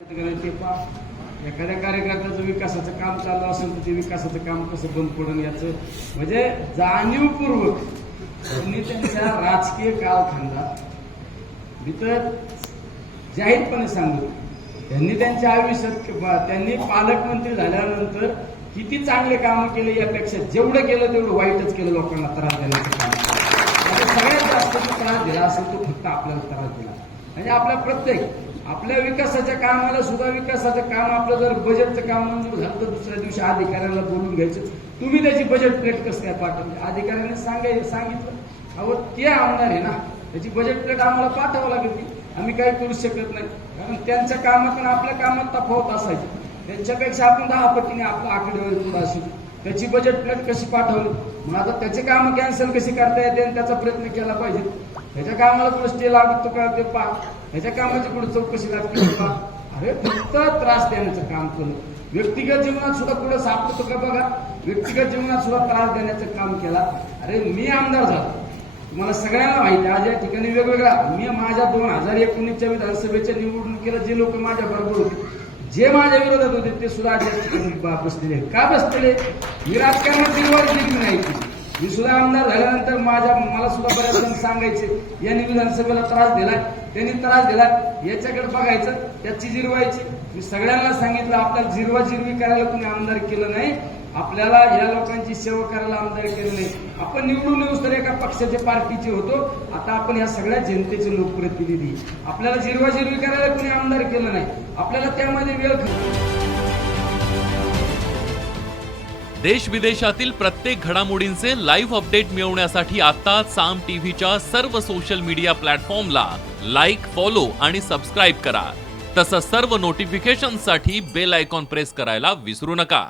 एखाद्या कार्यकर्त्याचं विकासाचं काम चालू असेल तर ते विकासाचं काम कसं बंद पडून याचं म्हणजे जाणीवपूर्वक. त्यांनी त्यांच्या राजकीय कालखंडात मी तर जाहीरपणे सांगतो त्यांनी त्यांच्या आयुष्यात त्यांनी पालकमंत्री झाल्यानंतर किती चांगले कामं केले यापेक्षा जेवढं केलं तेवढं वाईटच केलं लोकांना त्रास देण्याचं काम. सगळ्यात जास्त त्रास दिला असेल तो फक्त आपल्याला त्रास दिला. म्हणजे आपल्या प्रत्येक आपल्या विकासाच्या कामाला सुद्धा विकासाचं काम आपलं जर बजेटचं काम मंजूर झालं तर दुसऱ्या दिवशी अधिकाऱ्यांना बोलून घ्यायचं. तुम्ही त्याची बजेट प्लेट कसं काय पाठवली? अधिकाऱ्यांनी सांगाय सांगितलं. अहो ते आमदार आहे ना त्याची बजेट प्लेट आम्हाला पाठवावं लागेल की. आम्ही काही करू शकत नाही. कारण त्यांच्या कामात आणि आपल्या कामात तफावत असायची. त्यांच्यापेक्षा आपण दहा पटीने आपला आकडेवारी सुद्धा असेल त्याची बजेट प्लेट कशी पाठवली? मग आता त्याचे कामं कॅन्सल कशी करता येते आणि त्याचा प्रयत्न केला पाहिजे? त्याच्या कामाला पुढे स्टे लागतो का ते पहा. त्याच्या कामाची पुढे चौकशी लागते पा अरे फक्त त्रास देण्याचं काम केलं. व्यक्तिगत जीवनात सुद्धा पुढे सापडतो का बघा? व्यक्तिगत जीवनात सुद्धा त्रास देण्याचं काम केला. अरे मी आमदार झालो. तुम्हाला सगळ्यांना माहिती आज या ठिकाणी वेगवेगळा. मी माझ्या दोन हजार एकोणीसच्या विधानसभेच्या निवडणुकीला जे लोक माझ्या बरोबर होते जे माझ्या विरोधात होते ते सुद्धा बसलेले का बसलेले मी राजकारणात निर्वाह दिली नाही मी सुद्धा आमदार झाल्यानंतर माझ्या मला सुद्धा बऱ्याच जण सांगायचे यांनी विधानसभेला त्रास दिलाय त्यांनी त्रास दिलाय याच्याकडे बघायचं त्याची जिरवायची. मी सगळ्यांना सांगितलं आपल्याला जिरवा जिरवी करायला कोणी आमदार केलं नाही. आपल्याला या लोकांची सेवा करायला आमदार केलं नाही. आपण निवडून येऊस तर एका पक्षाचे पार्टीचे होतो. आता आपण या सगळ्या जनतेचे लोकप्रतिनिधी. आपल्याला जिरवाजिरवी करायला कोणी आमदार केलं नाही. आपल्याला त्यामध्ये वेळ देश विदेशातील प्रत्येक घडामोडींचे लाईव्ह अपडेट मिळवण्यासाठी आता साम टीव्हीच्या सर्व सोशल मीडिया प्लॅटफॉर्मला लाईक फॉलो आणि सबस्क्राईब करा. तसंच सर्व नोटिफिकेशनसाठी बेल आयकॉन प्रेस करायला विसरू नका.